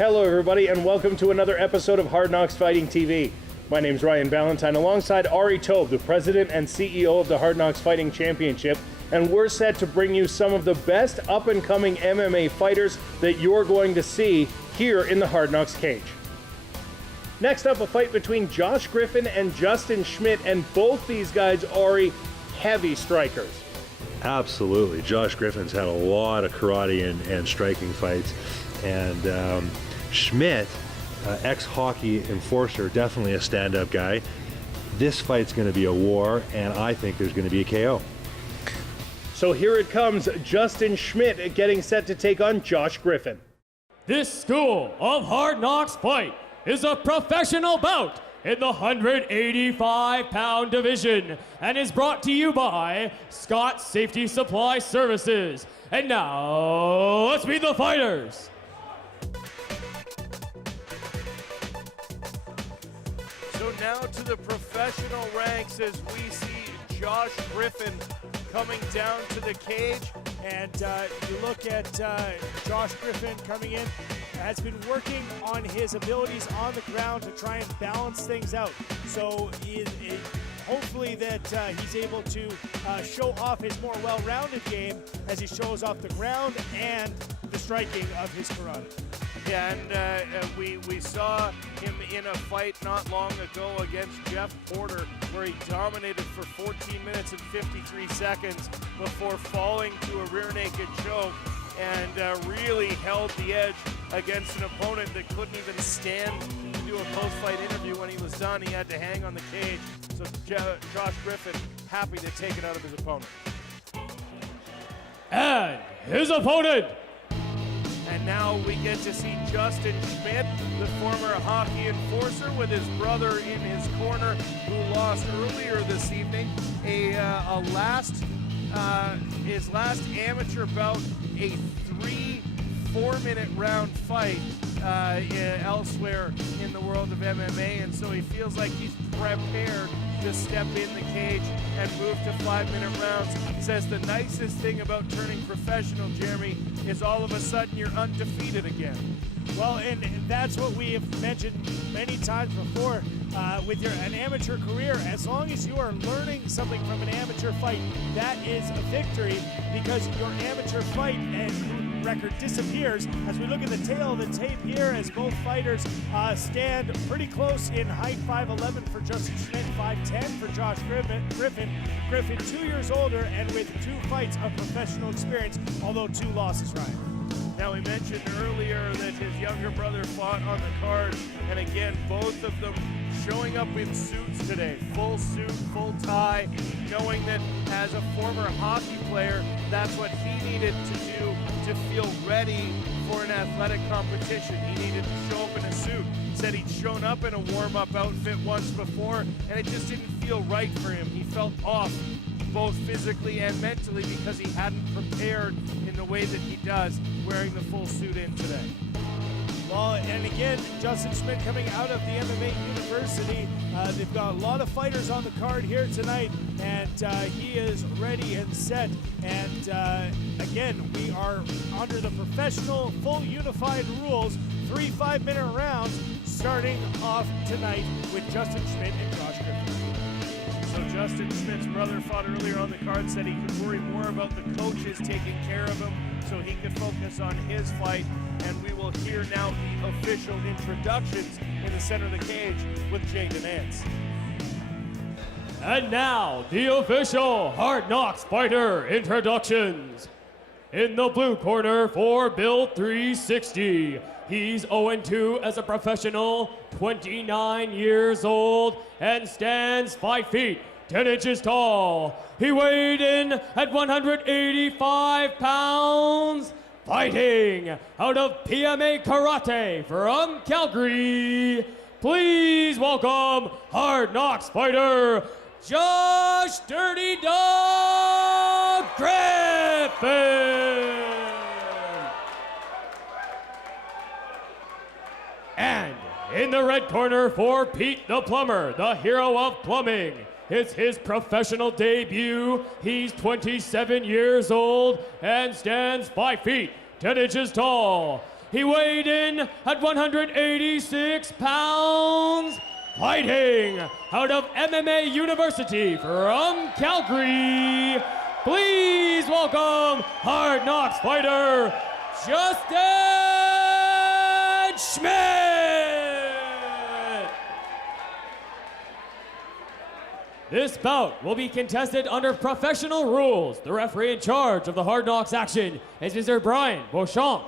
Hello everybody and welcome to another episode of Hard Knocks Fighting TV. My name is Ryan Ballantyne alongside Ari Tobe, the President and CEO of the Hard Knocks Fighting Championship, and we're set to bring you some of the best up-and-coming MMA fighters that you're going to see here in the Hard Knocks cage. Next up, a fight between Josh Griffin and Justin Schmidt, and both these guys, Ari, heavy strikers. Absolutely. Josh Griffin's had a lot of karate and striking fights, and Schmidt, ex-hockey enforcer, definitely a stand-up guy. This fight's going to be a war, and I think there's going to be a KO. So here it comes, Justin Schmidt getting set to take on Josh Griffin. This school of Hard Knocks fight is a professional bout in the 185-pound division and is brought to you by Scott Safety Supply Services. And now, let's meet the fighters. So now to the professional ranks as we see Josh Griffin coming down to the cage. And you look at Josh Griffin coming in, has been working on his abilities on the ground to try and balance things out. So hopefully that he's able to show off his more well-rounded game as he shows off the ground and the striking of his karate. Yeah, and we saw him in a fight not long ago against Jeff Porter where he dominated for 14 minutes and 53 seconds before falling to a rear naked choke and really held the edge against an opponent that couldn't even stand to do a post-fight interview. When he was done, he had to hang on the cage. So Josh Griffin happy to take it out of his opponent. And his opponent. And now we get to see Justin Schmidt, the former hockey enforcer, with his brother in his corner, who lost earlier this evening. His last amateur bout, a 4-minute round fight elsewhere in the world of MMA, and so he feels like he's prepared to step in the cage and move to 5-minute rounds. Says the nicest thing about turning professional, Jeremy, is all of a sudden you're undefeated again. Well, and that's what we have mentioned many times before with an amateur career. As long as you are learning something from an amateur fight, that is a victory, because your amateur fight and record disappears. As we look at the tail of the tape here, as both fighters stand pretty close in height, 5'11" for Justin Schmidt, 5'10" for Josh Griffin. Griffin 2 years older and with 2 fights of professional experience, although 2 losses, Ryan. Now, we mentioned earlier that his younger brother fought on the card, and again, both of them showing up in suits today. Full suit, full tie, knowing that as a former hockey player, that's what he needed to do to feel ready for an athletic competition. He needed to show up in a suit. Said he'd shown up in a warm-up outfit once before, and it just didn't feel right for him. He felt off, both physically and mentally, because he hadn't prepared in the way that he does, wearing the full suit in today. Well, and again, Justin Schmidt coming out of the MMA University. They've got a lot of fighters on the card here tonight, and he is ready and set. And again, we are under the professional, full unified rules, 3 5-minute rounds, starting off tonight with Justin Schmidt and Josh Griffin. So Justin Schmidt's brother fought earlier on the card, said he could worry more about the coaches taking care of him so he could focus on his fight. And we will hear now the official introductions in the center of the cage with Jaden Nance. And now, the official Hard Knocks fighter introductions. In the blue corner for Build 360, he's 0-2 as a professional, 29 years old, and stands 5 feet, 10 inches tall. He weighed in at 185 pounds, fighting out of PMA Karate from Calgary. Please welcome Hard Knocks fighter, Josh Dirty Dog Griffin. And in the red corner for Pete the Plumber, the hero of plumbing, it's his professional debut. He's 27 years old and stands 5 feet, 10 inches tall. He weighed in at 186 pounds, fighting out of MMA University from Calgary. Please welcome Hard Knocks fighter, Justin Schmidt. This bout will be contested under professional rules. The referee in charge of the Hard Knocks action is Mr. Brian Beauchamp.